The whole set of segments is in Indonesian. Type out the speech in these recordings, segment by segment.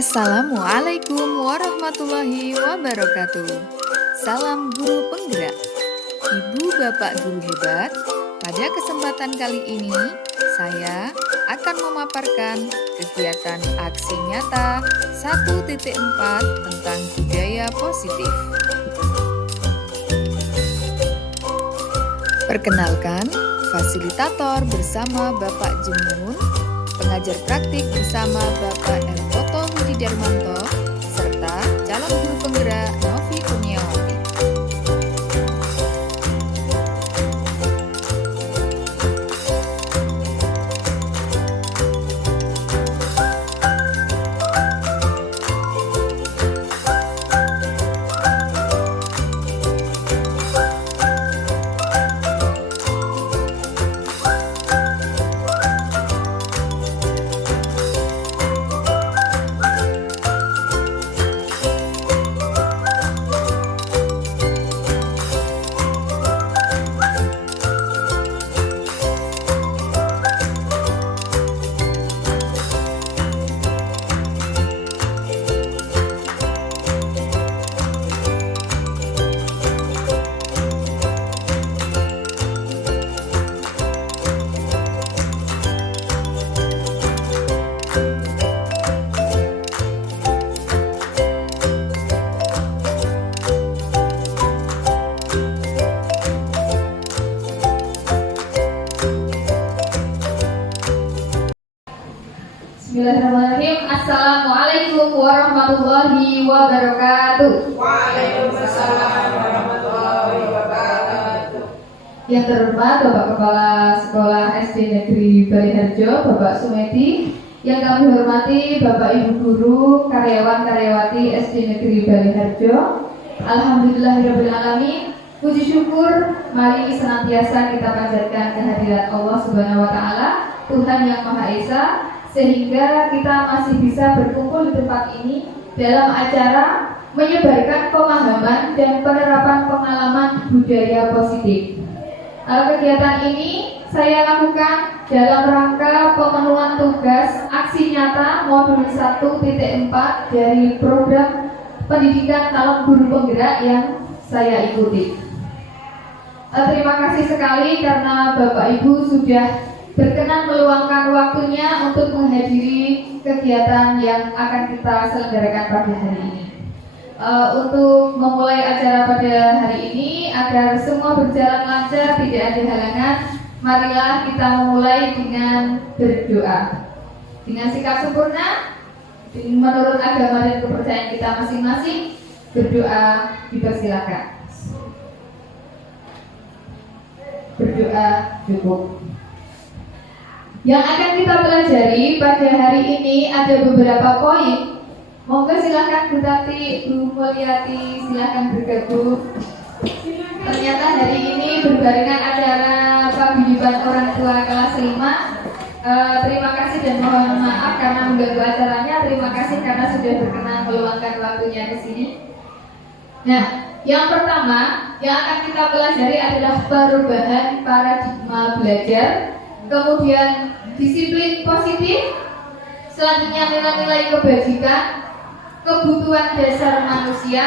Assalamualaikum warahmatullahi wabarakatuh. Salam guru penggerak. Ibu bapak guru hebat, pada kesempatan kali ini saya akan memaparkan kegiatan aksi nyata 1.4 tentang budaya positif. Perkenalkan, fasilitator bersama Bapak Jemimun, pengajar praktik bersama Bapak Erpoto Wididarmanto, serta calon guru penggerak Novi Kurniawati. Bismillahirrahmanirrahim. Assalamualaikum warahmatullahi wabarakatuh. Waalaikumsalam warahmatullahi wabarakatuh. Yang terhormat Bapak Kepala Sekolah SD Negeri Baliharjo, Bapak Sumedi. Yang kami hormati Bapak Ibu Guru, karyawan-karyawati SD Negeri Baliharjo. Alhamdulillahirrahmanirrahim. Puji syukur mari senantiasa kita panjatkan kehadirat Allah Subhanahu wa Ta'ala, Tuhan yang Maha Esa, sehingga kita masih bisa berkumpul di tempat ini dalam acara menyebarkan pemahaman dan penerapan pengalaman budaya positif. Kegiatan ini saya lakukan dalam rangka pemenuhan tugas aksi nyata modul 1.4 dari program pendidikan calon guru penggerak yang saya ikuti. Terima kasih sekali karena Bapak Ibu sudah berkenan meluangkan waktunya untuk menghadiri kegiatan yang akan kita selenggarakan pada hari ini. Untuk memulai acara pada hari ini, agar semua berjalan lancar, tidak ada halangan, marilah kita memulai dengan berdoa. Dengan sikap sempurna, menurut agama dan kepercayaan kita masing-masing, berdoa dipersilakan. Berdoa cukup. Yang akan kita pelajari pada hari ini ada beberapa poin. Monggo silakan Bu Tati, Bu Mulyati, silakan bergabung. Ternyata hari ini berbarengan acara paguyuban orang tua kelas 5. Terima kasih dan mohon maaf karena mengganggu acaranya. Terima kasih karena sudah berkenan meluangkan waktunya di sini. Nah, yang pertama yang akan kita pelajari adalah perubahan paradigma belajar, kemudian disiplin positif, selanjutnya nilai-nilai kebajikan, kebutuhan dasar manusia,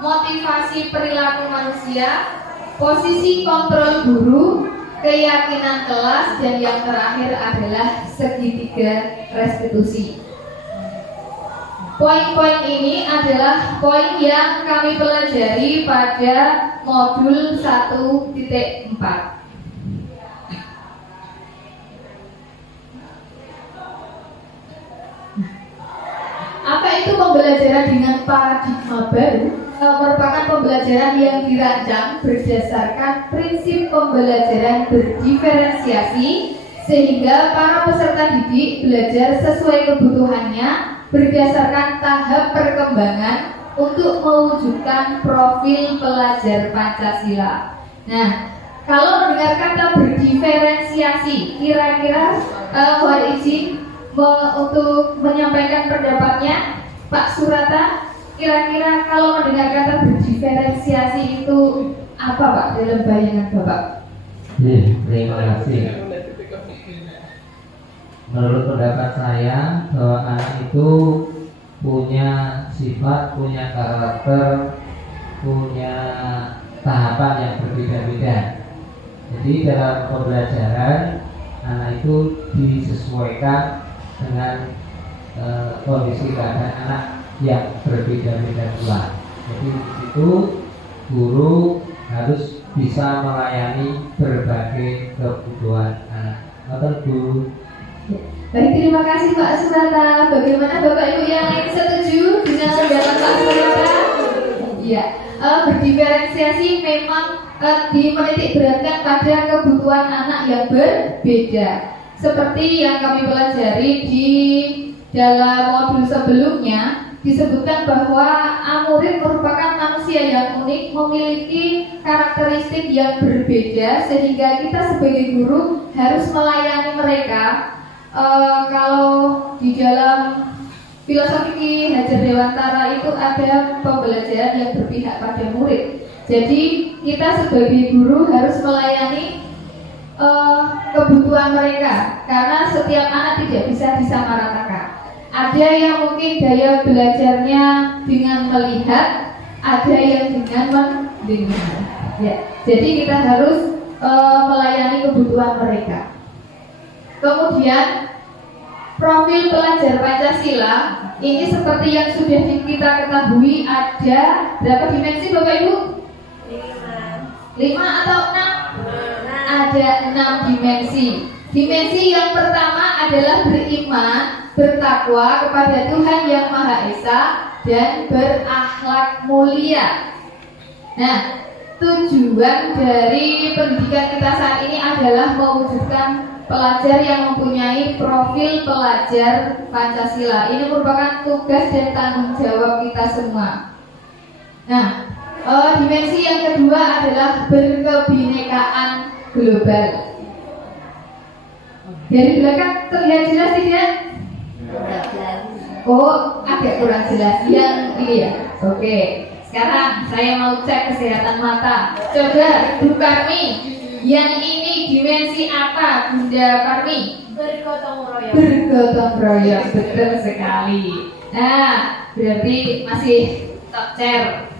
motivasi perilaku manusia, posisi kontrol guru, keyakinan kelas, dan yang terakhir adalah segitiga restitusi. Poin-poin ini adalah poin yang kami pelajari pada modul 1.4. Apa itu pembelajaran dengan paradigma baru? Merupakan pembelajaran yang dirancang berdasarkan prinsip pembelajaran berdiferensiasi, sehingga para peserta didik belajar sesuai kebutuhannya berdasarkan tahap perkembangan untuk mewujudkan profil pelajar Pancasila. Nah, kalau mendengar kata berdiferensiasi, kira-kira mohon izin untuk menyampaikan pendapatnya Pak Surata. Kira-kira kalau mendengar kata berdiferensiasi itu apa Pak dalam bayangan Bapak? Terima kasih. Menurut pendapat saya bahwa anak itu punya sifat, punya karakter, punya tahapan yang berbeda-beda. Jadi dalam pembelajaran anak itu disesuaikan dengan kondisi keadaan anak yang berbeda-beda pula. Jadi di situ guru harus bisa melayani berbagai kebutuhan anak. Betul Bu. Baik, terima kasih Pak Surata. Bagaimana Bapak Ibu yang lain setuju dengan pendapat Pak Surata? Iya, berdiferensiasi memang dimenitik beratkan pada kebutuhan anak yang berbeda. Seperti yang kami pelajari di dalam modul sebelumnya, disebutkan bahwa murid merupakan manusia yang unik, memiliki karakteristik yang berbeda, sehingga kita sebagai guru harus melayani mereka. Kalau di dalam filosofi Ki Hajar Dewantara itu ada pembelajaran yang berpihak pada murid. Jadi kita sebagai guru harus melayani kebutuhan mereka, karena setiap anak tidak bisa disamaratakan. Ada yang mungkin daya belajarnya dengan melihat, ada yang dengan mendengar. Ya, jadi kita harus melayani kebutuhan mereka. Kemudian profil pelajar Pancasila ini seperti yang sudah kita ketahui, ada berapa dimensi Bapak Ibu? 5 atau 6? Ada 6 dimensi. Dimensi yang pertama adalah beriman, bertakwa kepada Tuhan Yang Maha Esa, dan berakhlak mulia. Nah, tujuan dari pendidikan kita saat ini adalah mewujudkan pelajar yang mempunyai profil pelajar Pancasila. Ini merupakan tugas dan tanggung jawab kita semua. Nah, dimensi yang kedua adalah berkebinekaan global. Dari belakang terlihat jelas tidak? Oh, agak kurang jelas. Yang ini ya. Oke. Sekarang saya mau cek kesehatan mata. Coba Bu Karmi, yang ini dimensi apa Bunda Karmi? Bergotong royong. Bergotong royong, betul sekali. Nah, berarti masih top chair.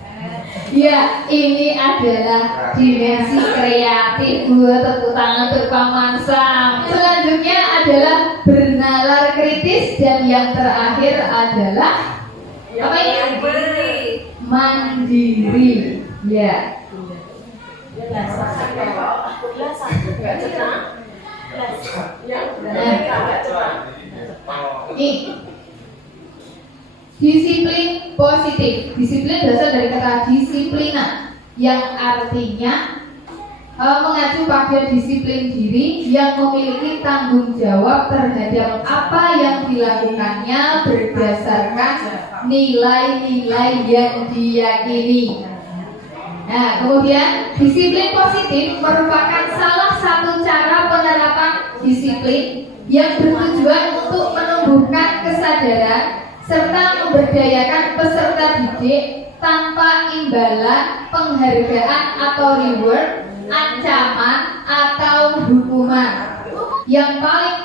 Ya, ini adalah dimensi kreatif. Buat tepuk tangan untuk Paman Sam. Selanjutnya adalah bernalar kritis, dan yang terakhir adalah apa ini? Mandiri. Ya. Disiplin positif. Disiplin berasal dari kata disiplina, yang artinya mengacu pada disiplin diri yang memiliki tanggung jawab terhadap apa yang dilakukannya berdasarkan nilai-nilai yang diyakini. Nah, kemudian disiplin positif merupakan salah satu cara penerapan disiplin yang bertujuan untuk menumbuhkan kesadaran serta memberdayakan peserta didik tanpa imbalan, penghargaan atau reward, ancaman atau hukuman. Yang paling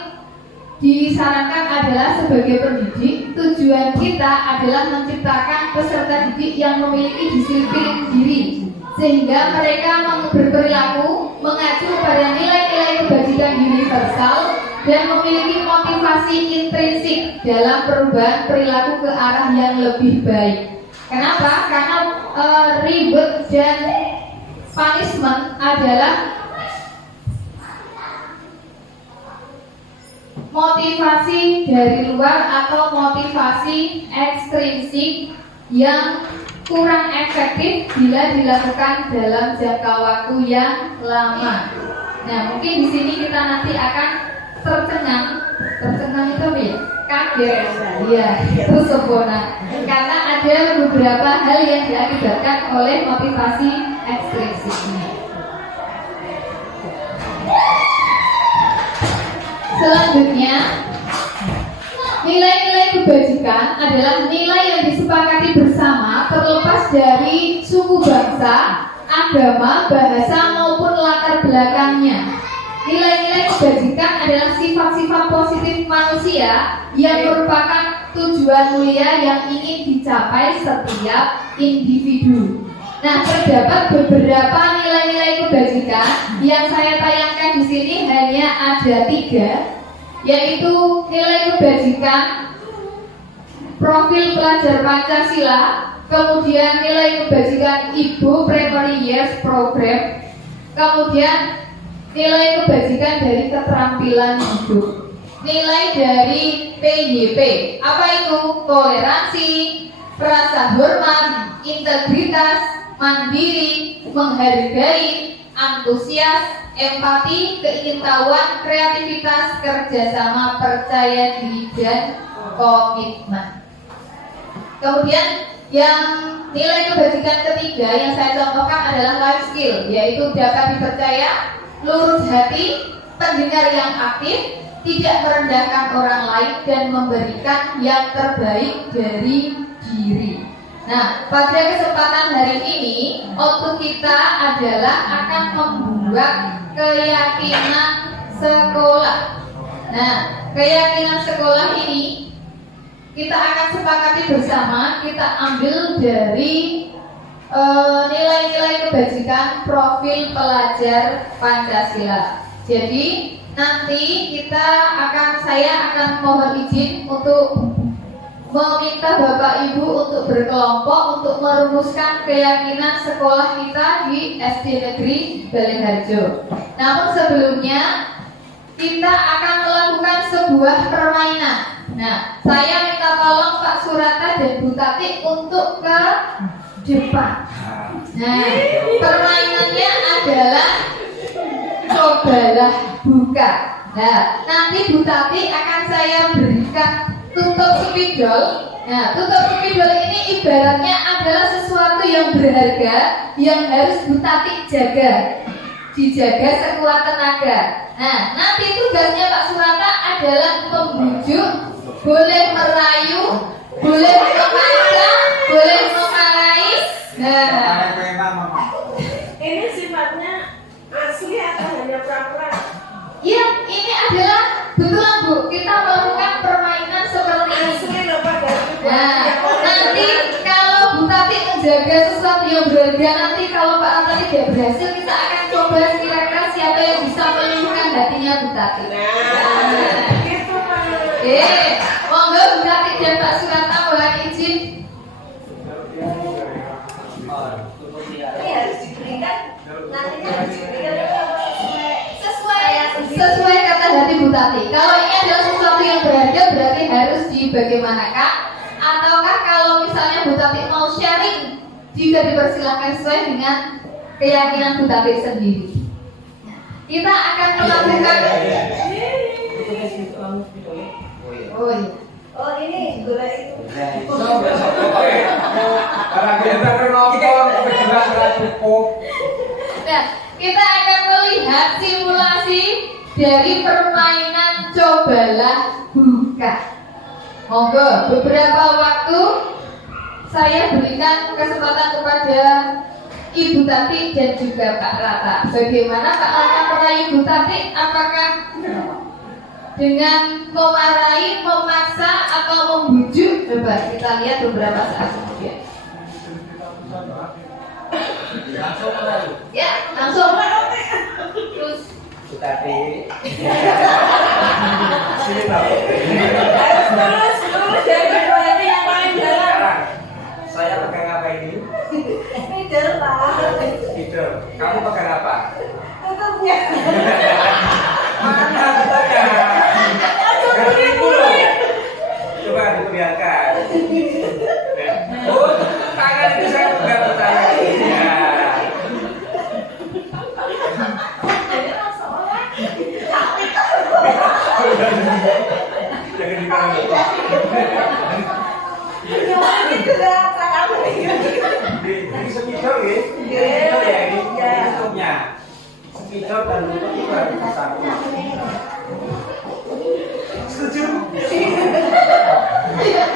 disarankan adalah sebagai pendidik, tujuan kita adalah menciptakan peserta didik yang memiliki disiplin diri, sehingga mereka berperilaku mengacu pada nilai-nilai kebajikan universal dan memiliki motivasi intrinsik dalam perubahan perilaku ke arah yang lebih baik. Kenapa? Karena reward dan punishment adalah motivasi dari luar atau motivasi ekstrinsik yang kurang efektif bila dilakukan dalam jangka waktu yang lama. Nah, mungkin di sini kita nanti akan tercengang itu ya, kaget, ya, itu sempurna. Karena ada beberapa hal yang diakibatkan oleh motivasi ekstrinsik ini. Selanjutnya, nilai-nilai kebajikan adalah nilai yang disepakati bersama terlepas dari suku bangsa, agama, bahasa maupun latar belakangnya. nilai-nilai kebajikan adalah sifat-sifat positif manusia yang merupakan tujuan mulia yang ingin dicapai setiap individu. Nah, terdapat beberapa nilai-nilai kebajikan yang saya tayangkan di sini hanya ada 3, yaitu nilai kebajikan profil pelajar Pancasila, kemudian nilai kebajikan Ibu Primary Years Program, kemudian nilai kebajikan dari keterampilan hidup. Nilai dari PYP, apa itu? Toleransi, rasa hormat, integritas, mandiri, menghargai, antusias, empati, keingintahuan, kreativitas, kerjasama, percaya diri, dan komitmen. Kemudian yang nilai kebajikan ketiga yang saya contohkan adalah life skill, yaitu dapat dipercaya, lurus hati, pendengar yang aktif, tidak merendahkan orang lain, dan memberikan yang terbaik dari diri. Nah, pada kesempatan hari ini, output kita adalah akan membuat keyakinan sekolah. Nah, keyakinan sekolah ini kita akan sepakati bersama, kita ambil dari nilai-nilai kebajikan profil pelajar Pancasila. Jadi nanti saya akan mohon izin untuk meminta Bapak Ibu untuk berkelompok untuk merumuskan keyakinan sekolah kita di SD Negeri Balingharjo. Namun sebelumnya kita akan melakukan sebuah permainan. Nah, saya minta tolong Pak Surata dan Bu Tati untuk ke depan. Nah, permainannya adalah cobalah buka. Nah, nanti Bu Tati akan saya berikan tutup spidol. Nah, tutup spidol ini ibaratnya adalah sesuatu yang berharga yang harus Bu Tati jaga, dijaga sekuat tenaga. Nah, nanti tugasnya Pak Surata adalah membujuk, boleh merayu, boleh memaksa, boleh memarahi. Nah, Ini sifatnya asli atau hanya pura-pura? ya, ini adalah betulan Bu. Kita melakukan permainan seperti ini. Asli loh Pak dari Nah, nanti kalau Bu Tati menjaga sesuatu yang berharga, nanti kalau Pak Tati tidak berhasil, kita akan coba kira-kira siapa yang bisa meluluhkan hatinya Bu Tati. Nah, gitu Pak. Monggo Bu Tati dan Pak Surata mohon izin. Ini harus diberikan, nantinya harus diberikan Sesuai kata hati Bu Tati. Kalau ini adalah sesuatu yang berharga, berarti harus dibagaimanakan? Ataukah kalau misalnya Bu Tati mau sharing, juga dipersilahkan sesuai dengan keyakinan Bu Tati sendiri. Kita akan melakukan. Oh iya. Oh ini gula itu. Nah, kita akan melihat simulasi dari permainan cobalah buka. Monggo, beberapa waktu saya berikan kesempatan kepada Ibu Tati dan juga Pak Rata. Bagaimana Pak Rata meraih Ibu Tati? Apakah dengan memarahi, memaksa, atau membujuk? Coba kita lihat beberapa saat kemudian. Ya, langsung. Terus Tadi Harus lurus dari berarti yang paling dalam. saya pegang apa ini? Middle Pak. Gitu. Kamu pegang apa? Tutupnya. Mana tutupnya? Ganti dulu. Coba diperlihatkan. Oh, tangan itu saya pegang tangan. Ya. Jangan dikangen. Ini sudah sangat Ini spidol ya? Spidol ya ini bentuknya. Spidol dan bentuk itu harus disambung. Setuju?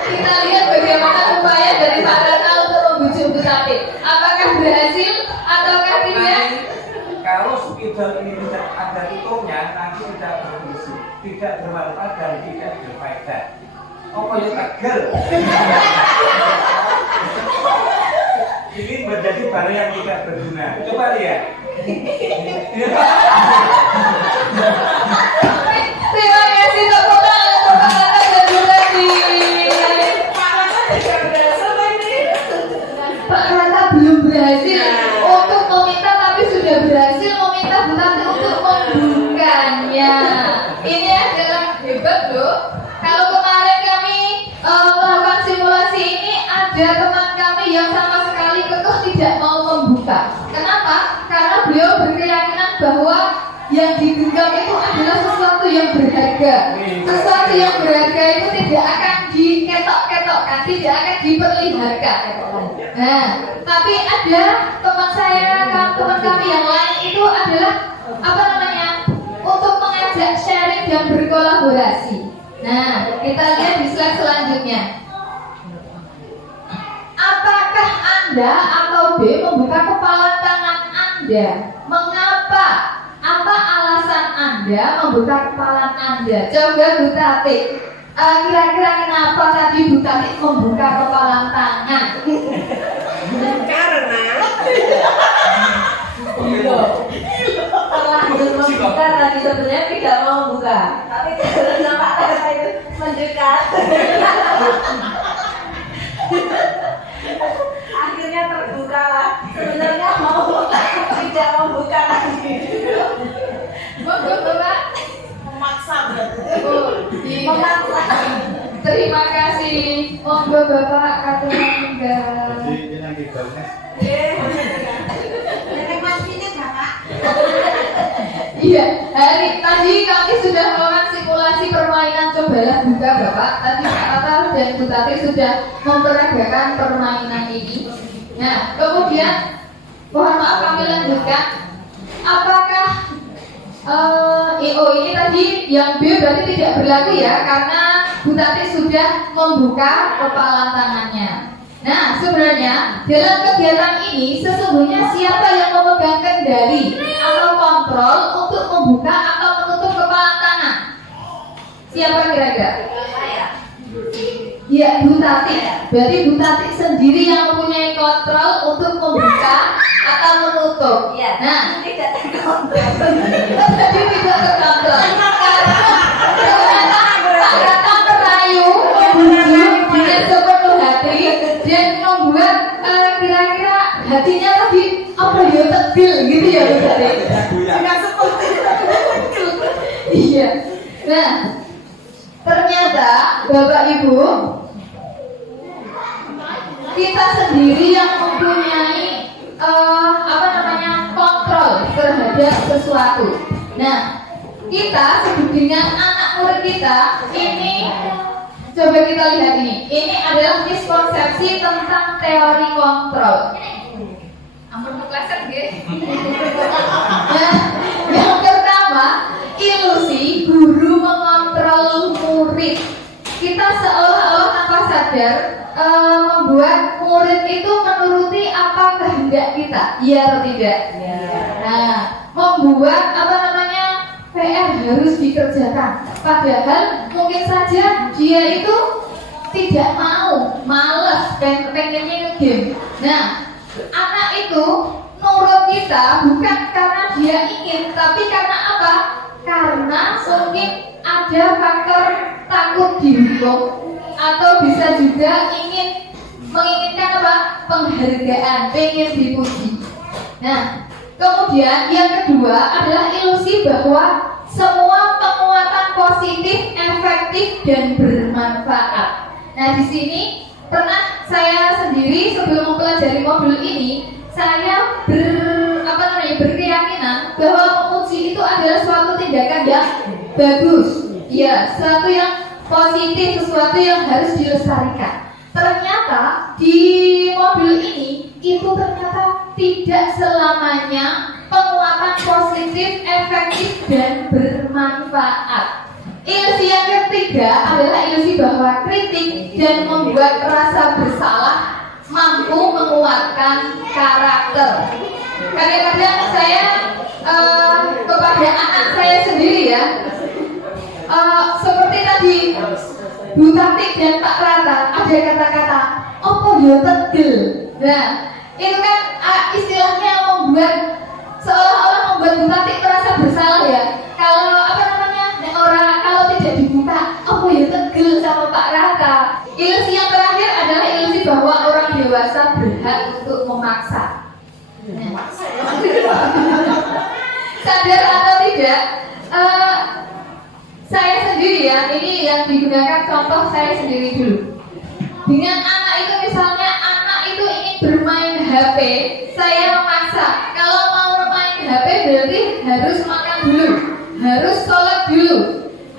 kita lihat bagaimana upaya dari Pak Rata untuk membujuk Bu Tati. Apakah berhasil ataukah tidak? Kalau spidol spidol ini tidak ada tutupnya, nanti tidak berfungsi, tidak bermanfaat dan tidak berfaedah. Apa yang tegel? Ini menjadi barang yang tidak berguna. Coba lihat. Terima kasih Kak Kota dan durasi. Pak Rata belum berhasil untuk meminta, tapi sudah berhasil meminta Bu Tati untuk membukanya. Ini adalah hebat loh. Kalau kemarin kami melakukan simulasi ini, ada teman kami yang sama sekali kekeh tidak mau membuka. Kenapa? Karena beliau berkeyakinan bahwa yang digenggam itu adalah sesuatu yang berharga. Sesuatu yang berharga itu tidak akan diketok-ketokkan, tidak akan diperlihatkan. Nah, tapi ada teman kami yang lain itu adalah untuk mengajak sharing dan berkolaborasi. Nah, kita lihat di slide selanjutnya. Apakah Anda atau B membuka kepalan tangan Anda? Mengapa? Apa alasan Anda membuka kepalan Anda? Coba Bu Tati. Kira-kira kenapa tadi Bu Tati membuka kepalan tangan? Karena terlanjur membuka tadi sebenarnya tidak mau membuka, tapi karena Pak Tata itu mendekat, akhirnya terbuka lah. Sebenarnya mau tidak membuka lagi. Bapak. Memaksa Memaksa. Terima kasih. Monggo Bapak katuran tinggal. Iya, tadi kami sudah melakukan simulasi permainan cobalah buka Bapak. Tadi Pak Tata dan Bu Tati sudah memperagakan permainan ini. Nah, kemudian mohon maaf kami lanjutkan. Apakah ini tadi yang B berarti tidak berlaku ya, karena Bu Tati sudah membuka kepala tangannya. Nah, sebenarnya dalam kegiatan ini sesungguhnya siapa yang memegang kendali atau kontrol untuk membuka atau menutup kepala tangan? Siapa kira-kira? Ya, Bu Tati. Berarti Bu Tati sendiri yang mempunyai kontrol untuk membuka atau menutup. Ya, Nah, tidak terkontrol. jadi tidak terkontrol. Karena Pak Rata merayu, membujuk dengan sepenuh hati dan membuat kira-kira hatinya tadi apa ya tegil gitu ya Bu Tati. Tidak seperti itu. Iya. Nah, ternyata Bapak Ibu, kita sendiri yang mempunyai kontrol terhadap sesuatu. Nah, kita sebut dengan anak murid kita ini, coba kita lihat ini. Ini adalah miskonsepsi tentang teori kontrol. Ampun keleset nggih. Nah, yang pertama, ilusi guru mengontrol murid. Kita seolah-olah tanpa sadar membuat murid itu menuruti apa kehendak kita, iya atau tidak? Ya. Nah, membuat PR harus dikerjakan. Padahal mungkin saja dia itu tidak mau, malas, pengennya nge-game. Nah, anak itu nurut kita bukan karena dia ingin, tapi karena apa? Karena mungkin ada faktor takut dihukum, atau bisa juga menginginkan apa? Penghargaan, pengen dipuji. Nah, kemudian yang kedua adalah ilusi bahwa semua penguatan positif, efektif dan bermanfaat. Nah, di sini pernah saya sendiri sebelum mempelajari modul ini, saya berkeyakinan bahwa memuji itu adalah suatu tindakan yang bagus. Ya, sesuatu yang positif, sesuatu yang harus dilestarikan. Ternyata di modul ini itu ternyata tidak selamanya penguatan positif, efektif dan bermanfaat. Ilusi yang ketiga adalah ilusi bahwa kritik dan membuat rasa bersalah mampu menguatkan karakter. Kadang-kadang saya pada anak saya sendiri ya. Seperti tadi Bu Tatik dan Pak Rata ada kata-kata opo yo tegel. Nah, itu kan istilahnya membuat seolah-olah membuat Bu Tatik merasa bersalah ya. Kalau apa namanya, orang kalau tidak dibuka, opo yo tegel sama Pak Rata. Ilusi yang terakhir adalah ilusi bahwa orang dewasa berhak untuk memaksa. Sadar atau tidak, saya sendiri ya, ini yang digunakan contoh saya sendiri dulu. Dengan anak itu misalnya anak itu ingin bermain HP, saya memaksa. Kalau mau bermain HP berarti harus makan dulu, harus sholat dulu,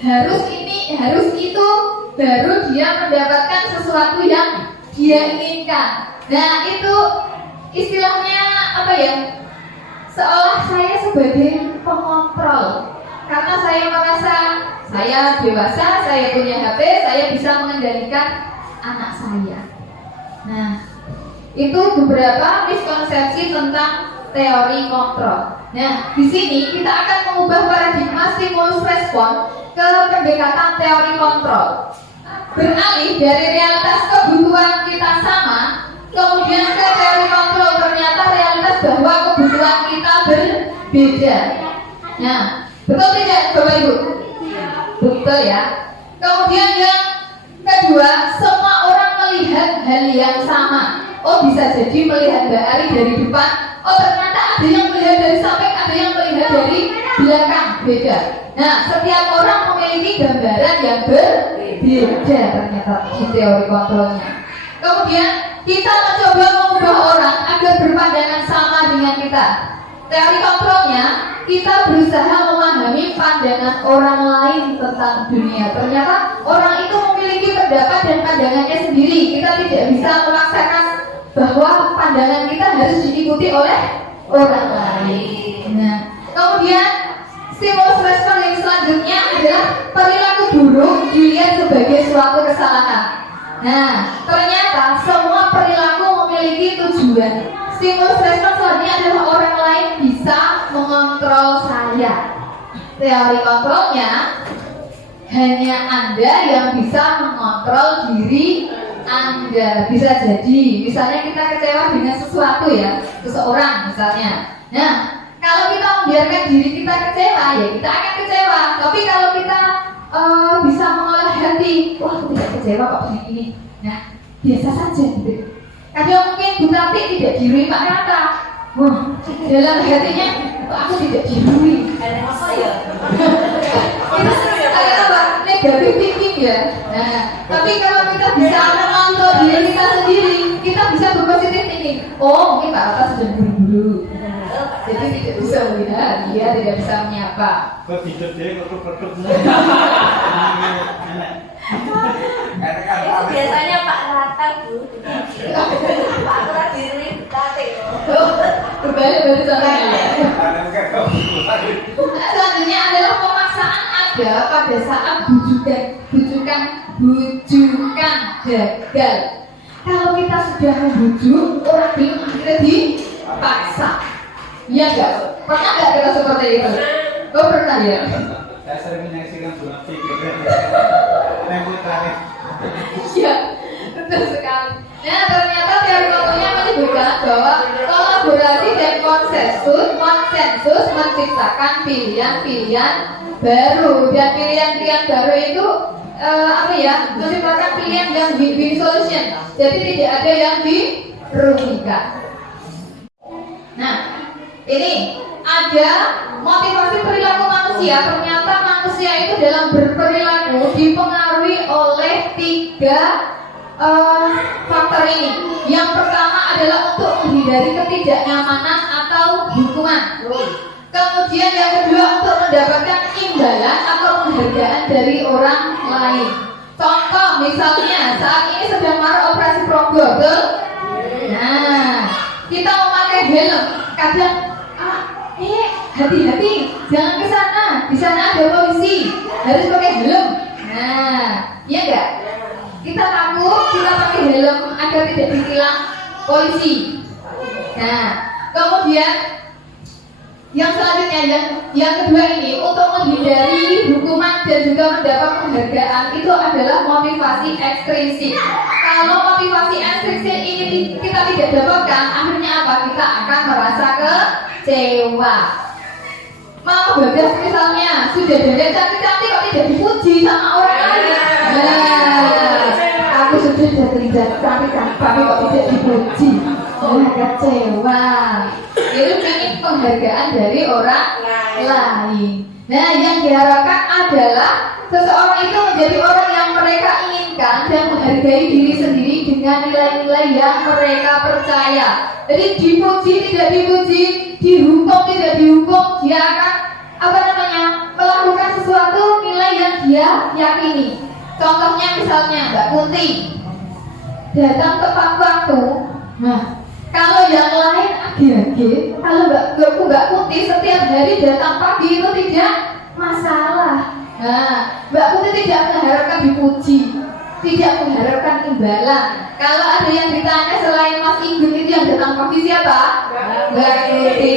harus ini, harus itu, baru dia mendapatkan sesuatu yang dia inginkan. Nah itu istilahnya apa ya? Seolah saya sebagai pengontrol, karena saya merasa saya dewasa, saya punya HP, saya bisa mengendalikan anak saya. Nah, itu beberapa miskonsepsi tentang teori kontrol. Nah, di sini kita akan mengubah paradigma stimulus respon ke pendekatan teori kontrol. Beralih dari realitas kebutuhan kita sama, kemudian ke teori kontrol, ternyata realitas bahwa kebutuhan kita berbeda. Nah, betul tidak Bapak Ibu? Betul ya. Kemudian yang kedua, semua orang melihat hal yang sama. Oh, bisa jadi melihat Mbak Ari dari depan. Oh, ternyata ada yang melihat dari samping, ada yang melihat dari belakang. Beda. Nah, setiap orang memiliki gambaran yang berbeda ternyata di teori kontrolnya. Kemudian kita mencoba mengubah orang agar berpandangan sama dengan kita. Teori kontrolnya, kita berusaha memahami pandangan orang lain tentang dunia. Ternyata orang itu memiliki pendapat dan pandangannya sendiri. Kita tidak bisa memaksakan bahwa pandangan kita harus diikuti oleh orang lain. Nah, kemudian stimulus respon yang selanjutnya adalah perilaku buruk dilihat sebagai suatu kesalahan. Nah, ternyata semua perilaku memiliki tujuan. Stimulus respon selanjutnya adalah orang lain bisa mengontrol saya. Teori kontrolnya, hanya Anda yang bisa mengontrol diri Anda. Bisa jadi, misalnya kita kecewa dengan sesuatu ya, seseorang misalnya. Nah, kalau kita membiarkan diri kita kecewa, ya kita akan kecewa. Tapi kalau kita bisa mengolah hati, wah aku tidak kecewa kok begini. Nah, biasa saja gitu. Kadang mungkin Bu Tati tidak dirui Pak Rata. Wah, dalam hatinya, kok aku tidak dirui. Ada apa ya? Kita ada apa? Negatif thinking ya. Nah, tapi kalau kita bisa mengontrol diri kita sendiri, kita bisa berpositif thinking. Oh, mungkin Pak Rata sudah buru-buru. Jadi tidak bisa melihat, dia tidak bisa menyapa. Kok tidur dia kok produk. Itu biasanya Pak Rata Bu. Pak Rata diri Tati. Berbalik dari sana. Ada enggak kau? Selanjutnya adalah pemaksaan ada pada saat bujukan gagal. Kalau kita sudah membujuk orang belum, akhirnya dipaksa. Iya enggak? Pernah enggak kita seperti itu? Oh pernah ya? Saya sering menyaksikan Bu Nafi Tembok terakhir. Iya, betul sekali. Nah, ternyata teori kontrolnya menyebutkan bahwa kolaborasi dan konsensus menciptakan pilihan-pilihan baru, dan pilihan-pilihan baru itu menciptakan pilihan yang win-win solution. Jadi tidak ada yang dirugikan. Nah, ini ada motivasi perilaku manusia. Ternyata manusia itu dalam berperilaku dipengaruhi oleh 3 faktor ini. Yang pertama adalah untuk menghindari ketidaknyamanan atau hukuman. Kemudian yang kedua untuk mendapatkan imbalan atau penghargaan dari orang lain. Contoh misalnya saat ini sedang marak operasi progo, betul? Nah, kita memakai helm. Kadang hati-hati, jangan ke sana. Di sana ada polisi, harus pakai helm. Nah, iya enggak? Kita takut, kita pakai helm agar tidak ditilang polisi. Nah, kemudian Yang selanjutnya yang kedua ini untuk menghindari hukuman dan juga mendapat penghargaan itu adalah motivasi ekstrinsik. Kalau motivasi ekstrinsik ini kita tidak dapatkan, akhirnya apa? Kita akan merasa kecewa. Mau Bagas misalnya sudah dandan cantik-cantik kok tidak dipuji sama orang lain. Aku sudah dandan cantik-cantik tapi kok tidak dipuji. Kecewa. Itu ingin penghargaan dari orang lain. Nah, yang diharapkan adalah seseorang itu menjadi orang yang mereka inginkan dan menghargai diri sendiri dengan nilai-nilai yang mereka percaya. Jadi dipuji tidak dipuji, dihukum tidak dihukum, dia akan melakukan sesuatu nilai yang dia yakini. Contohnya misalnya Mbak Kunti datang tepat waktu. Nah, kalau yang lain agi-agi, kalau Mbak Kunti setiap hari datang pagi itu tidak masalah. Nah, Mbak Kunti tidak mengharapkan dipuji, tidak mengharapkan imbalan. Kalau ada yang ditanya selain Mas Igun itu yang datang pagi siapa? Mbak Kunti.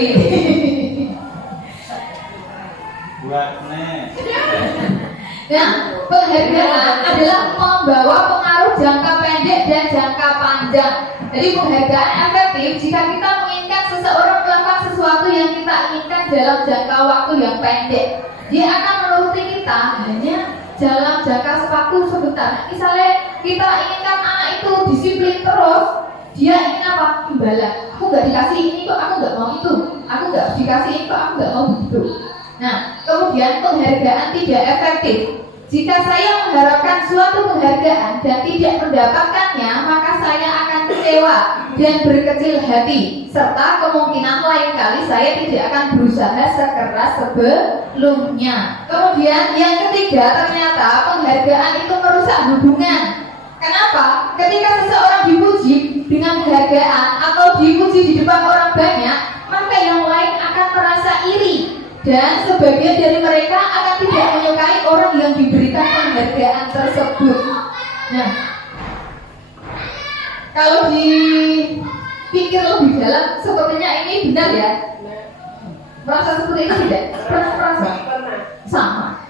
Nah, penghargaan adalah membawa pengaruh jangka pendek dan jangka panjang. Jadi penghargaan efektif jika kita menginginkan seseorang melakukan sesuatu yang kita inginkan dalam jangka waktu yang pendek. Dia akan menuruti kita hanya dalam jangka waktu sebentar. Misalnya kita inginkan anak itu disiplin terus, dia ingin apa? Imbalan. Aku nggak dikasih ini kok, aku nggak mau itu. Aku nggak dikasih ini kok, aku nggak mau itu. Nah, kemudian penghargaan tidak efektif. Jika saya mengharapkan suatu penghargaan dan tidak mendapatkannya, maka saya akan kecewa dan berkecil hati, serta kemungkinan lain kali saya tidak akan berusaha sekeras sebelumnya. Kemudian yang ketiga, ternyata penghargaan itu merusak hubungan. Kenapa? Ketika seseorang dipuji dengan penghargaan atau dipuji di depan orang banyak, maka yang lain akan merasa iri. Dan sebagian dari mereka akan tidak menyukai orang yang diberikan penghargaan tersebut. Nah, kalau dipikir lebih dalam, sepertinya ini benar ya. Merasa seperti itu tidak? Pernah merasa? Sama.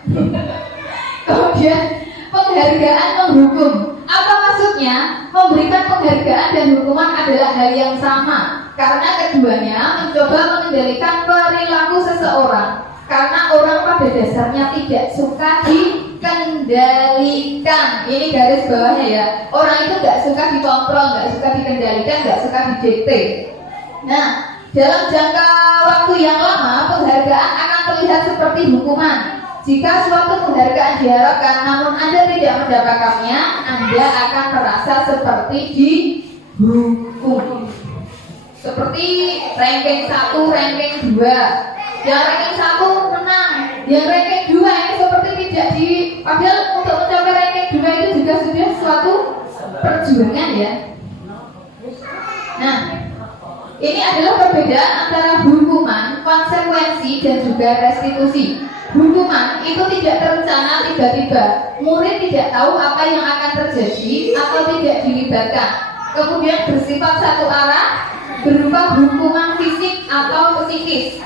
Kemudian penghargaan menghukum. Apa maksudnya? Memberikan penghargaan dan hukuman adalah hal yang sama. Karena keduanya mencoba mengendalikan perilaku seseorang. Karena orang pada dasarnya tidak suka dikendalikan. Ini garis bawahnya ya. Orang itu nggak suka dikontrol, nggak suka dikendalikan, nggak suka didikte. Nah, dalam jangka waktu yang lama, penghargaan akan terlihat seperti hukuman. Jika suatu penghargaan diharapkan, namun Anda tidak mendapatkannya, Anda akan merasa seperti dihukum. Seperti ranking 1, ranking 2. Yang ranking 1 menang, yang ranking 2 ini seperti tidak padahal untuk mencapai ranking 2 itu juga sudah suatu perjuangan ya. Nah, ini adalah perbedaan antara hukuman, konsekuensi, dan juga restitusi. Hukuman itu tidak terencana tiba-tiba. Murid tidak tahu apa yang akan terjadi atau tidak dilibatkan. Kemudian bersifat satu arah, berupa hukuman fisik atau psikis.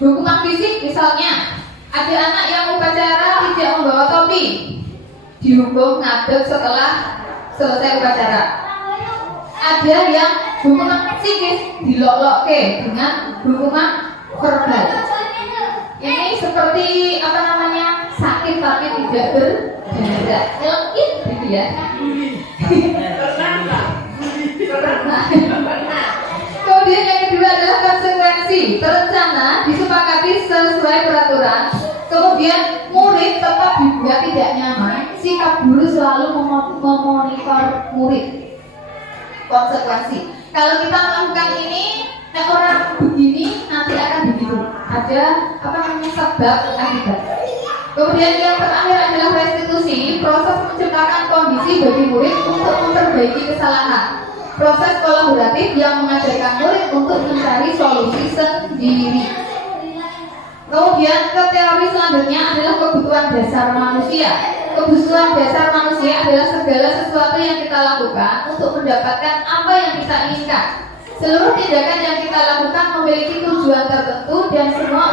Hukuman fisik misalnya, ada anak yang upacara tidak membawa topi, dihukum ngadeg setelah selesai upacara. Ada yang hukuman psikis, dilok-lokke dengan hukuman verbal. Ini seperti sakit tapi tidak berdarah, nyelengkit gitu ya. Kemudian yang kedua adalah konsekuensi, terencana, disepakati sesuai peraturan. Kemudian murid tetap dibuat tidak nyaman, sikap guru selalu memonitor murid. Konsekuensi, kalau kita melakukan ini, orang begini nanti akan begitu. Ada sebab akibat. Kemudian yang terakhir adalah restitusi, proses menciptakan kondisi bagi murid untuk memperbaiki kesalahan. Proses kolaboratif yang mengajarkan murid untuk mencari solusi sendiri. Kemudian ke teori selanjutnya adalah kebutuhan dasar manusia. Kebutuhan dasar manusia adalah segala sesuatu yang kita lakukan untuk mendapatkan apa yang kita inginkan. Seluruh tindakan yang kita lakukan memiliki tujuan tertentu dan semua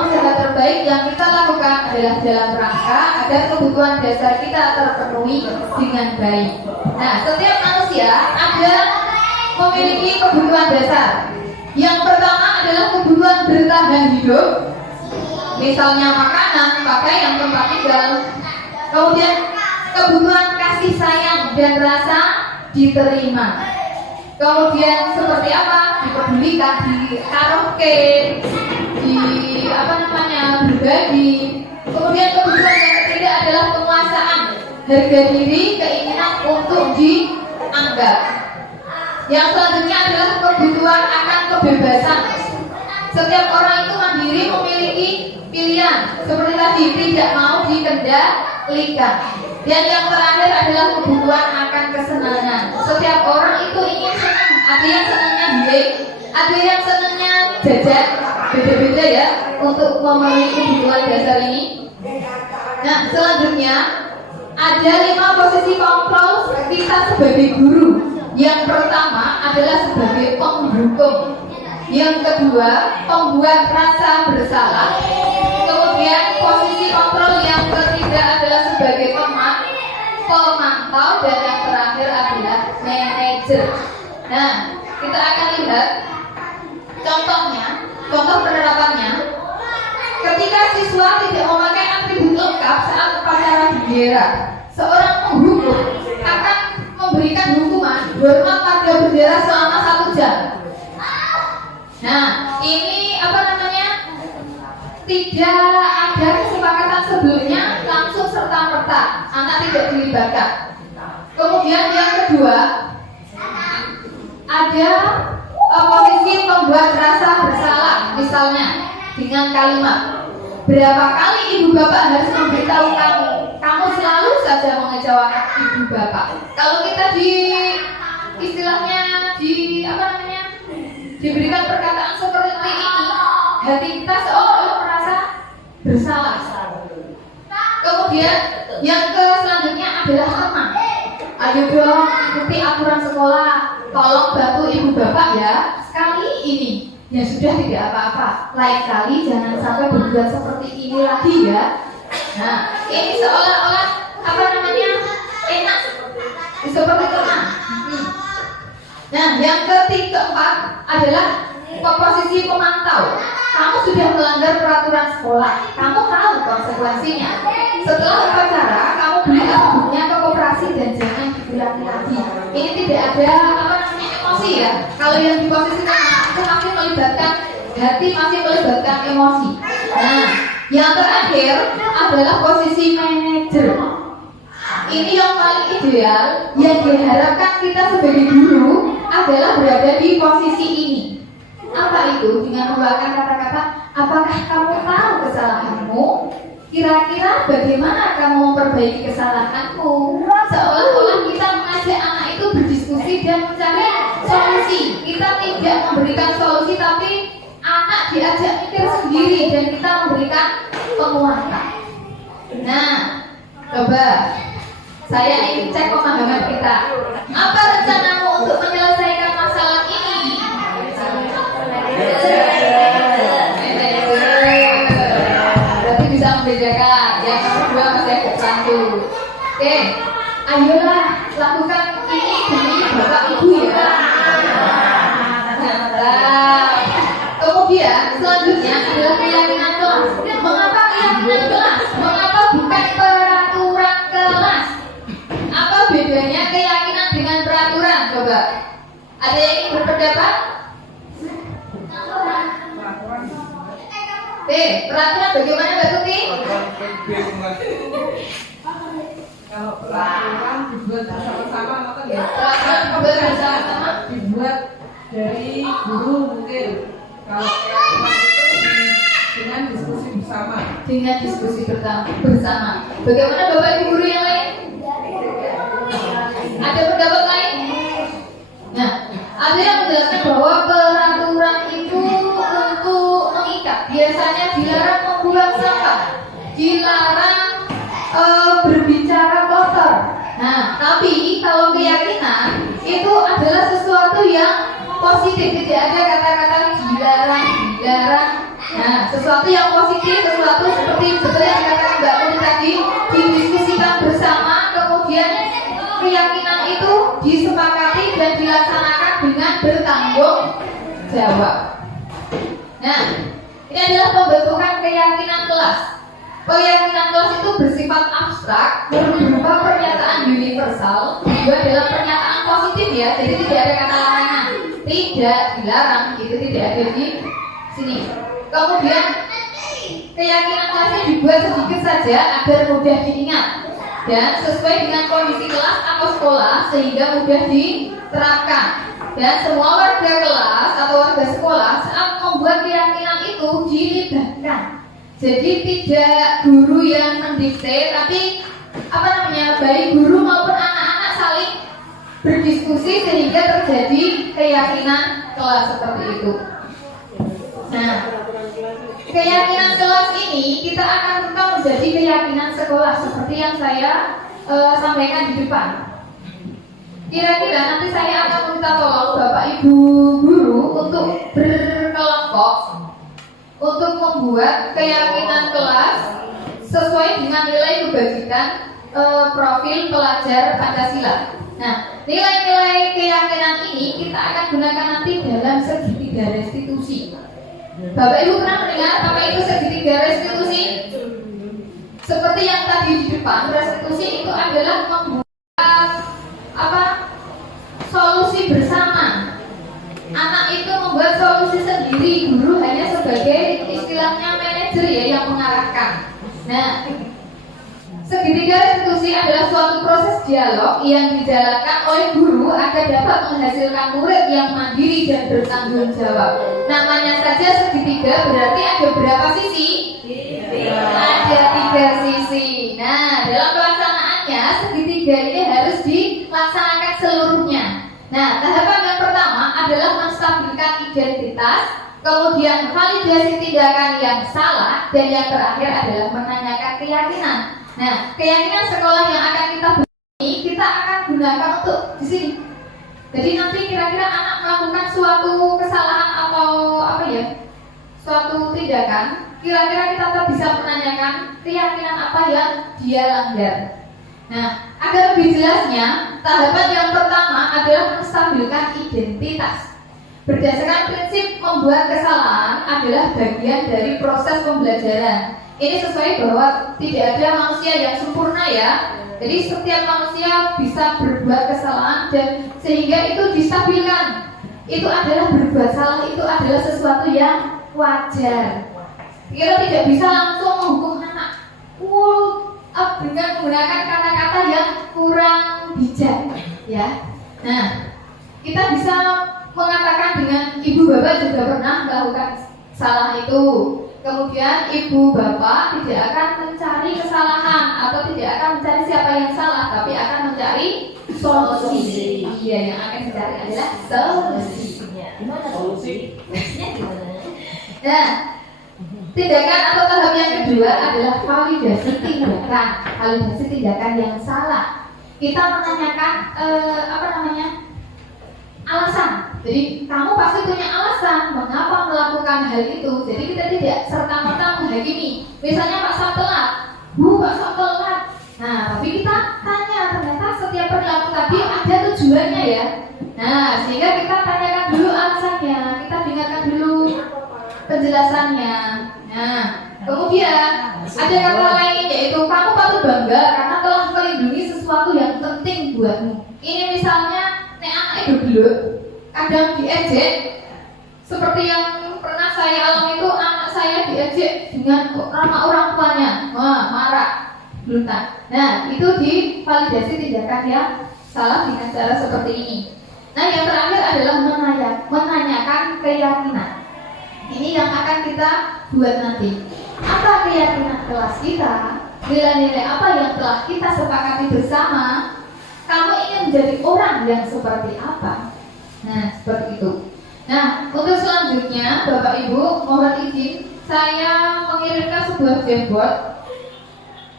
dalam rangka agar kebutuhan dasar kita terpenuhi dengan baik. Nah, setiap manusia ada memiliki kebutuhan dasar. Yang pertama adalah kebutuhan bertahan hidup, misalnya makanan, pakaian, tempat tinggal. Kemudian kebutuhan kasih sayang dan rasa diterima. Kemudian seperti apa? Dipedulikan, ditaruhkan, berbagi. Kemudian kebutuhan yang ketiga adalah penguasaan harga diri, keinginan untuk dianggap. Yang selanjutnya adalah kebutuhan akan kebebasan. Setiap orang itu mandiri, memiliki pilihan. Seperti tadi, tidak mau dikendalikan. Dan yang terakhir adalah kebutuhan akan kesenangan. Setiap orang itu ingin senang. Ada yang senangnya healing, ada yang senangnya jajan. Beda-beda ya untuk memenuhi kebutuhan dasar ini. Nah, selanjutnya ada 5 posisi kontrol kita sebagai guru. Yang pertama adalah sebagai penghukum. Yang kedua, pembuat rasa bersalah. Kemudian posisi kontrol yang ketiga adalah sebagai pemantau, dan yang terakhir adalah manajer. Nah, kita akan lihat contohnya, contoh penerapannya. Ketika siswa tidak memakai atribut lengkap saat upacara bendera, seorang penghukum akan memberikan hukuman hormat pada bendera selama 1 jam. Nah, ini tidak ada kesepakatan sebelumnya langsung serta-merta, anak tidak dilibatkan. Kemudian yang kedua ada posisi pembuat rasa bersalah, misalnya dengan kalimat, berapa kali ibu bapak harus memberitahu kamu, kamu selalu saja mengecewakan ibu bapak. Kalau kita diberikan perkataan seperti ini, hati kita seolah-olah merasa bersalah. Kemudian yang selanjutnya adalah teman. Ayo dong, ikuti aturan sekolah, tolong bantu ibu bapak ya. Sekali ini ya sudah, tidak apa-apa. Lain kali jangan sampai berbuat seperti ini lagi ya. Nah, ini seolah-olah enak, seperti teman. Nah, yang keempat adalah posisi pemantau. Kamu sudah melanggar peraturan sekolah, kamu tahu konsekuensinya. Setelah upacara, kamu berikan bukunya ke koperasi dan jangan diulangi lagi. Ini tidak ada emosi ya. Kalau yang di posisi itu masih melibatkan hati, masih melibatkan emosi. Nah, yang terakhir adalah posisi manajer. Ini yang paling ideal, yang diharapkan kita sebagai guru adalah berada di posisi ini. Apa itu? Dengan menggunakan kata-kata, apakah kamu tahu kesalahanmu? Kira-kira bagaimana kamu memperbaiki kesalahanmu? Seolah-olah kita mengajak anak itu berdiskusi dan mencari solusi. Kita tidak memberikan solusi, tapi anak diajak mikir sendiri dan kita memberikan penguatan. Nah, coba saya ingin cek pemahaman kita. Apa rencanamu untuk menyelesaikan masalah ini? Berarti bisa membedakan. Yang kedua masih agak satu. Oke, ayolah lakukan ini demi bapak ibu ya. Nah, kemudian selanjutnya adalah keyakinan kelas. Mengapa keyakinan kelas? Mengapa bukan peraturan kelas? Apa bedanya keyakinan dengan peraturan? Coba, ada yang ingin berpendapat? Peraturan bagaimana Mbak Tuti? Kalau peraturan dibuat bersama-sama, maka ya Peraturan dibuat bersama-sama, dibuat dari guru mungkin. Kalau keyakinan itu dengan diskusi bersama. dengan diskusi bersama. Bagaimana Bapak Ibu guru yang lain? Ada pendapat lain? Nah, ada yang menjelaskan bahwa peraturan itu untuk mengikat. Biasanya dilarang membuang sampah, dilarang berbicara kotor. Nah, tapi kalau keyakinan itu adalah sesuatu yang positif. Tidak ada kata-kata dilarang, Nah, sesuatu yang positif, sesuatu seperti betul yang dikatakan Mbak Putri tadi, didiskusikan bersama, kemudian keyakinan itu disepakati dan dilaksanakan dengan bertanggung jawab. Nah, ini adalah pembentukan keyakinan kelas. Keyakinan kelas itu bersifat abstrak, berupa pernyataan universal, juga dalam pernyataan positif ya, jadi tidak ada kata larangan, tidak dilarang, itu tidak ada di sini. Kemudian keyakinan kelasnya dibuat sedikit saja agar mudah diingat dan sesuai dengan kondisi kelas atau sekolah sehingga mudah diterapkan. Dan semua warga kelas atau warga sekolah saat membuat keyakinan itu dilibatkan. Jadi tidak guru yang mendikte, tapi baik guru maupun anak-anak saling berdiskusi sehingga terjadi keyakinan kelas seperti itu. Nah, keyakinan kelas ini kita akan tetap menjadi keyakinan sekolah seperti yang saya sampaikan di depan. Kira-kira nanti saya akan minta tolong Bapak Ibu guru untuk berkelompok untuk membuat keyakinan kelas sesuai dengan nilai kebajikan profil pelajar Pancasila. Nah, nilai-nilai keyakinan ini kita akan gunakan nanti dalam segitiga restitusi. Bapak Ibu pernah mendengar apa itu segitiga restitusi? Seperti yang tadi di depan, restitusi itu adalah membuat solusi bersama. Anak itu membuat solusi sendiri, guru hanya sebagai istilahnya manajer ya yang mengarahkan. Nah, segitiga restitusi adalah suatu proses dialog yang dijalankan oleh guru agar dapat menghasilkan murid yang mandiri dan bertanggung jawab. Namanya saja segitiga, berarti ada berapa sisi? Ada 3 sisi. Nah, dalam pelaksanaannya segitiga ini harus dilaksanakan seluruhnya. Nah, tahapan yang pertama adalah menstabilkan identitas, kemudian validasi tindakan yang salah, dan yang terakhir adalah menanyakan keyakinan. Nah, keyakinan sekolah yang akan kita ini kita akan gunakan untuk di sini. Jadi nanti kira-kira anak melakukan suatu kesalahan atau suatu tindakan, kira-kira kita tetap bisa menanyakan keyakinan apa yang dia langgar. Nah, agar lebih jelasnya, tahapan yang pertama adalah menstabilkan identitas. Berdasarkan prinsip membuat kesalahan adalah bagian dari proses pembelajaran. Ini sesuai bahwa tidak ada manusia yang sempurna ya. Jadi setiap manusia bisa berbuat kesalahan dan sehingga itu distabilkan. Itu adalah berbuat salah, itu adalah sesuatu yang wajar. Kita tidak bisa langsung menghukum anak dengan menggunakan kata-kata yang kurang bijak ya. Nah, kita bisa mengatakan dengan ibu bapak juga pernah melakukan salah itu. Kemudian ibu bapak tidak akan mencari kesalahan atau tidak akan mencari siapa yang salah, tapi akan mencari solusi. Iya, yang akan dicari adalah solusi. Gimana solusi? Nah, tindakan atau tahap yang kedua adalah validasi tindakan. Validasi tindakan yang salah. Kita menanyakan alasan. Jadi kamu pasti punya alasan mengapa melakukan hal itu. Jadi kita tidak serta-merta menghakimi. Misalnya Pak Sam telat, Pak Sam telat. Nah, tapi kita tanya, ternyata setiap perilaku tadi ada tujuannya ya. Nah, sehingga kita tanyakan dulu alasannya, kita dengarkan dulu penjelasannya. Nah, kemudian ada kata lain yaitu kamu patut bangga karena telah melindungi sesuatu yang penting buatmu. Ini misalnya anak itu dulu kadang diejek, seperti yang pernah saya alami itu anak saya diejek dengan nama orang tuanya, marah, beluntak. Nah, itu divalidasi tindakan yang salah dengan cara seperti ini. Nah, yang terakhir adalah menanyakan keyakinan. Ini yang akan kita buat nanti. Apa keyakinan kelas kita? Nilai-nilai apa yang telah kita sepakati bersama? Kamu ingin menjadi orang yang seperti apa? Nah, seperti itu. Nah, untuk selanjutnya, Bapak Ibu, mohon izin, saya mengirimkan sebuah jamboard.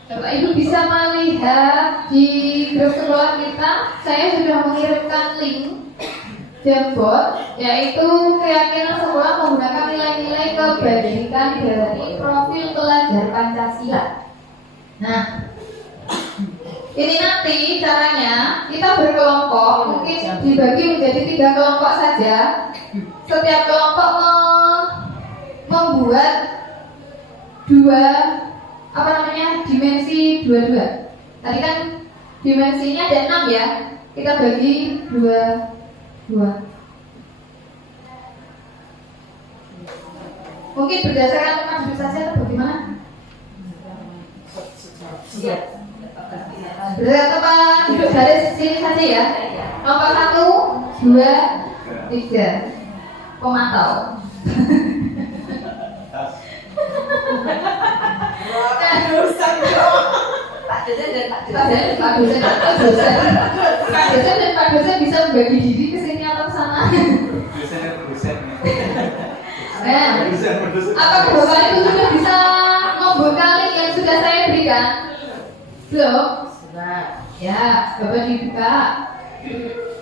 Bapak Ibu bisa melihat di grup sekolah kita, saya sudah mengirimkan link Jambot yaitu keyakinan sekolah menggunakan nilai-nilai kebajikan dari profil pelajar Pancasila. Nah, ini nanti caranya kita berkelompok, mungkin dibagi menjadi 3 kelompok saja. Setiap kelompok membuat dimensi 22. Tadi kan dimensinya ada 6 ya. Kita bagi 2. Mungkin berdasarkan teman saja atau bagaimana? Berdasarkan teman duduk garis sini saja ya. Nomor 1, 2, 3. Pemantau. Pak dosen bisa membagi diri ke sini atau ke sana. Apakah Bapak Ibu sudah bisa membuka link yang sudah saya berikan? Belum? Ya, Bapak dibuka.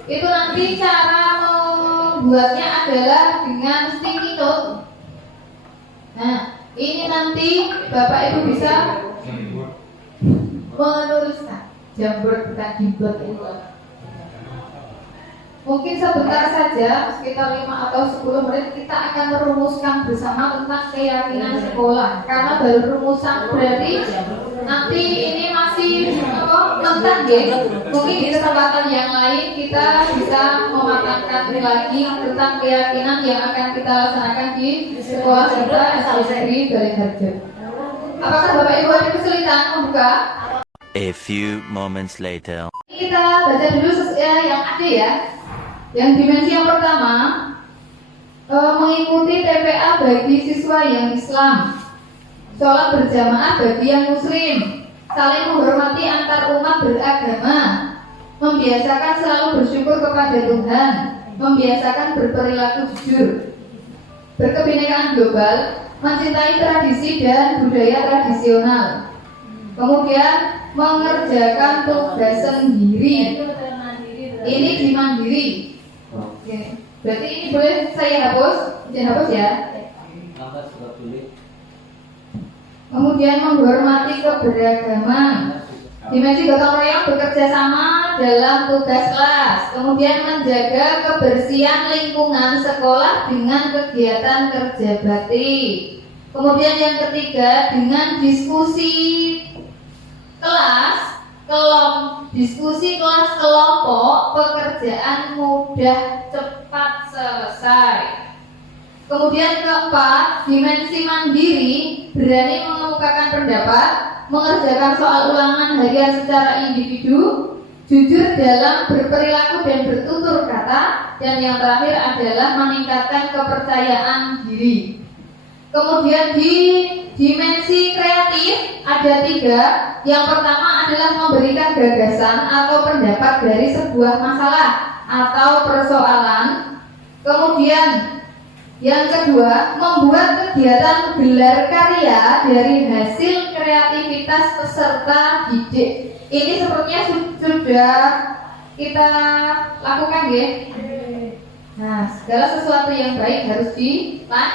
Itu nanti cara membuatnya adalah dengan sticky note. Nah, ini nanti Bapak Ibu bisa menuliskan Jamboard bukan Jamboard itu. Mungkin sebentar saja, sekitar 5 atau 10 menit kita akan merumuskan bersama tentang keyakinan sekolah. Karena baru rumusan berarti nanti ini masih mentah ya. Mungkin di kesempatan yang lain kita bisa mematangkan lagi tentang keyakinan yang akan kita laksanakan di sekolah kita SD Balaiharjo. Apakah Bapak Ibu ada kesulitan membuka? A few moments later. Kita baca dulu sesuai yang ada ya. Yang dimensi yang pertama, mengikuti TPA bagi siswa yang Islam, sholat berjamaah bagi yang Muslim, saling menghormati antar umat beragama, membiasakan selalu bersyukur kepada Tuhan, membiasakan berperilaku jujur, berkebinekaan global, mencintai tradisi dan budaya tradisional, kemudian mengerjakan tugas sendiri. Ini di mandiri. Oke. Berarti ini boleh saya hapus, jangan hapus ya. Kemudian menghormati keberagaman. Dimensi gotong royong bekerja sama dalam tugas kelas. Kemudian menjaga kebersihan lingkungan sekolah dengan kegiatan kerja bakti. Kemudian yang ketiga dengan diskusi kelas. Diskusi kelas kelompok, pekerjaan mudah cepat selesai. Kemudian keempat, dimensi mandiri, berani mengemukakan pendapat, mengerjakan soal ulangan harian secara individu, jujur dalam berperilaku dan bertutur kata, dan yang terakhir adalah meningkatkan kepercayaan diri. Kemudian di dimensi kreatif ada 3. Yang pertama adalah memberikan gagasan atau pendapat dari sebuah masalah atau persoalan. Kemudian yang kedua, membuat kegiatan gelar karya dari hasil kreativitas peserta didik. Ini sepertinya sudah kita lakukan ya. Nah, segala sesuatu yang baik harus dilanjutkan.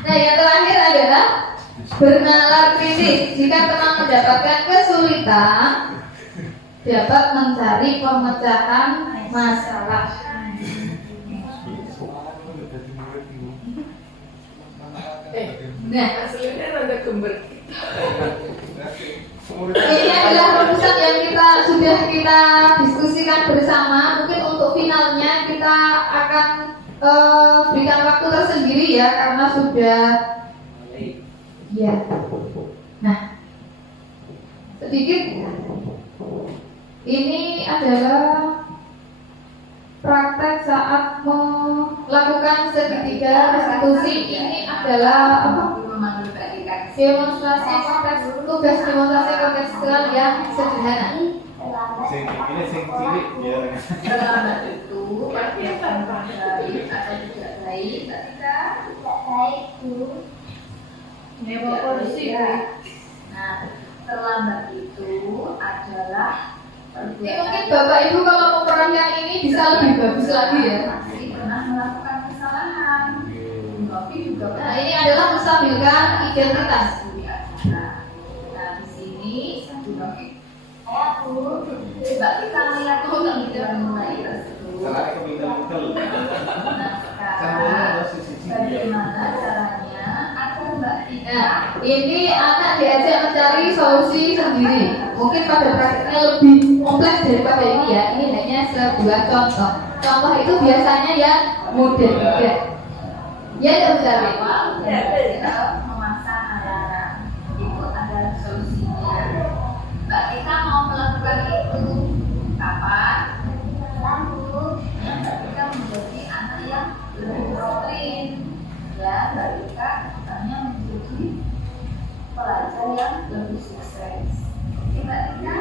Nah, yang terakhir adalah bernalar kritis. Jika teman mendapatkan kesulitan, dapat mencari pemecahan masalah. Nah, Aslinya rada gember. ini adalah rumusan yang sudah kita diskusikan bersama. Mungkin untuk finalnya kita akan berikan waktu tersendiri ya, karena sudah ya. Nah, sedikit ini adalah praktek saat melakukan segitiga restitusi. Ini adalah demonstrasi konteks, tugas demonstrasi kontekstual yang sederhana. Ini sing cilik ya. Selamat itu pasti akan baik atau tidak baik. Ketika tidak baik itu Nemo polisi. Nah, terlambat itu adalah Ini mungkin Bapak Ibu kalau memerankan ini bisa lebih bagus lagi ya. Masih pernah melakukan kesalahan. Tapi juga Nah, ini adalah menstabilkan identitas. Nah, di sini saya juga aku coba kita lihat dulu dari mulai tersebut. Salah kemintel-mintel. Nah, sekarang bagaimana caranya agar Mbak Tika Nah, ini anak diajak mencari solusi sendiri. Mungkin pada praktiknya lebih kompleks daripada ini ya. Ini hanya sebuah contoh. Contoh itu biasanya yang mudah juga. Ya, mencari. kita memasang alarm itu adalah solusinya. Mbak Tika mau melakukan itu kapan? Lalu Mbak Tika menjadi anak yang lebih disiplin. Ya, Mbak Tika katanya menjadi pelajar yang lebih sukses. Oke, Mbak Tika,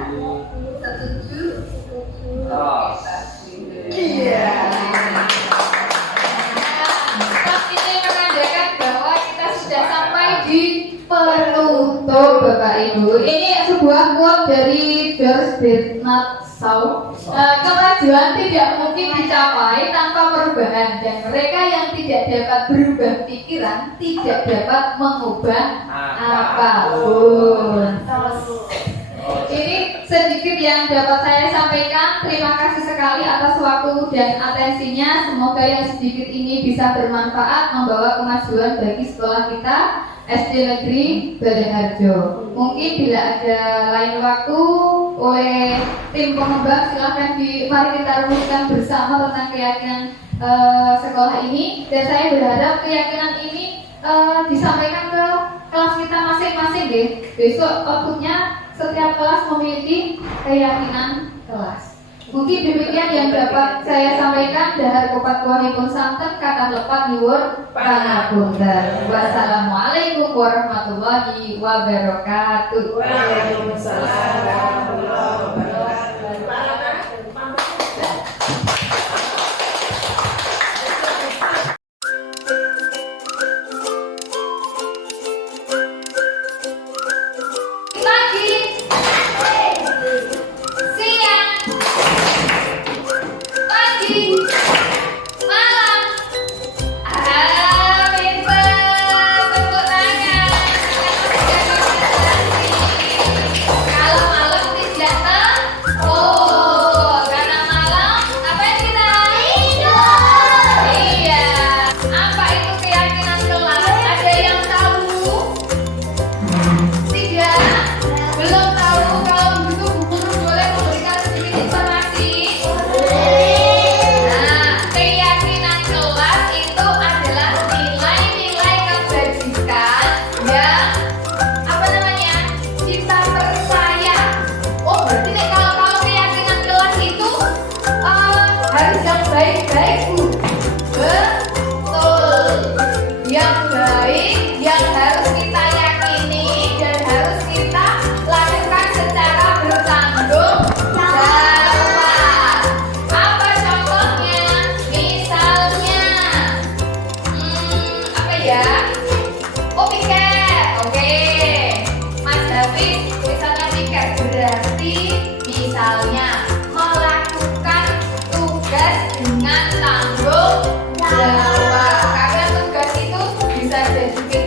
setuju? Oh. Iya. Ini menandakan bahwa kita sudah sampai di penutup Bapak Ibu. Ini sebuah quote dari George Bernard Shaw. Kemajuan tidak mungkin dicapai tanpa perubahan, dan mereka yang tidak dapat berubah pikiran tidak dapat mengubah apapun. Ini sedikit yang dapat saya sampaikan. Terima kasih sekali atas waktu dan atensinya. Semoga yang sedikit ini bisa bermanfaat, membawa kemajuan bagi sekolah kita SD Negeri Badanharjo. Mungkin bila ada lain waktu oleh tim pengembang, silahkan mari kita rumuskan bersama tentang keyakinan sekolah ini. Dan saya berharap keyakinan ini disampaikan ke kelas kita masing-masing ya. Besok outputnya setiap kelas memiliki keyakinan kelas. Mungkin demikian yang dapat saya sampaikan. Dahar kopat kuahipun santen kakak lepat nyuwun pangapunten. Wassalamualaikum warahmatullahi wabarakatuh. Waalaikumsalam warahmatullahi wabarakatuh. Pagi, siang, pagi, malam. Pinter, tepuk tangan. Kalau malam tidak oh, karena malam apa yang kita tidur. Iya. Apa itu keyakinan kelas? Ada yang tahu? Tidak, belum tahu. Kalau begitu Bu Guru boleh memberikan sedikit informasi. Nah, keyakinan kelas itu adalah nilai-nilai kebajikan yang apa namanya kita percaya. Oh, berarti nih kalau keyakinan kelas itu harus yang baik-baik Bu. Betul, yang baik yang harus kita yakini dan harus kita lakukan secara bertanggung jawab. Apa contohnya? Misalnya, apa ya? Oh, piket. Oke, Mas Hafiz, misalnya piket berarti misalnya melakukan tugas dengan tanggung jawab. Karena tugas itu bisa jadi